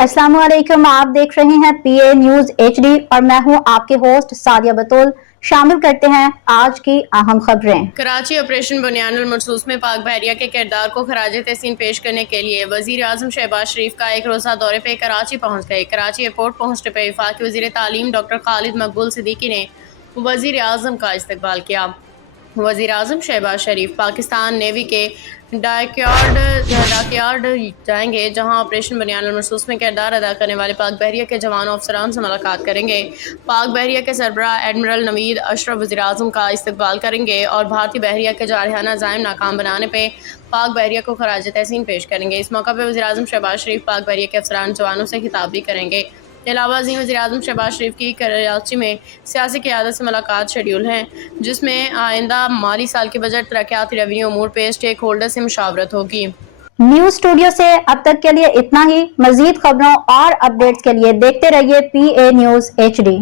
अस्सलाम वालेकुम, आप देख रहे हैं पीए न्यूज एचडी और मैं हूं आपके होस्ट सादिया बतूल। शामिल करते हैं आज की अहम खबरें। कराची ऑपरेशन बुनियानुल मरसूस में पाक बहरिया के किरदार को खराज तहसीन पेश करने के लिए वजीर आजम शहबाज शरीफ का एक रोज़ा दौरे पे कराची पहुंच गए। कराची एयरपोर्ट पहुंचने पर वफाकी वजीर तालीम डॉक्टर खालिद मकबूल सिद्दीकी ने वजीर आजम का इस्तकबाल किया। वजीर आजम शहबाज शरीफ पाकिस्तान नेवी के डॉकयार्ड जाएंगे, जहां ऑपरेशन बुनियानुल मरसूस में किरदार अदा करने वाले पाक बहरिया के जवानों अफसरान से मुलाकात करेंगे। पाक बहरिया के सरबराह एडमिरल नवीद अशरफ वज़ीर आज़म का इस्तकबाल करेंगे और भारतीय बहरिया के जारहाना ज़ायम नाकाम बनाने पे पाक बहरिया को खराज तहसीन पेश करेंगे। इस मौका पर वज़ीर आज़म शहबाज शरीफ पाक बहरिया के अफसरान जवानों से खिताब भी करेंगे। इसके अलावा अज़ीम वज़ीर आज़म शहबाज शरीफ की कराची में सियासी क़यादत से मुलाकात शेड्यूल हैं, जिसमें आइंदा माली साल के बजट, तरक्याती रेवेन्यू अमूर पे स्टेक होल्डर से मुशावरत होगी। न्यूज स्टूडियो से अब तक के लिए इतना ही। मजीद खबरों और अपडेट्स के लिए देखते रहिए पीए न्यूज एचडी।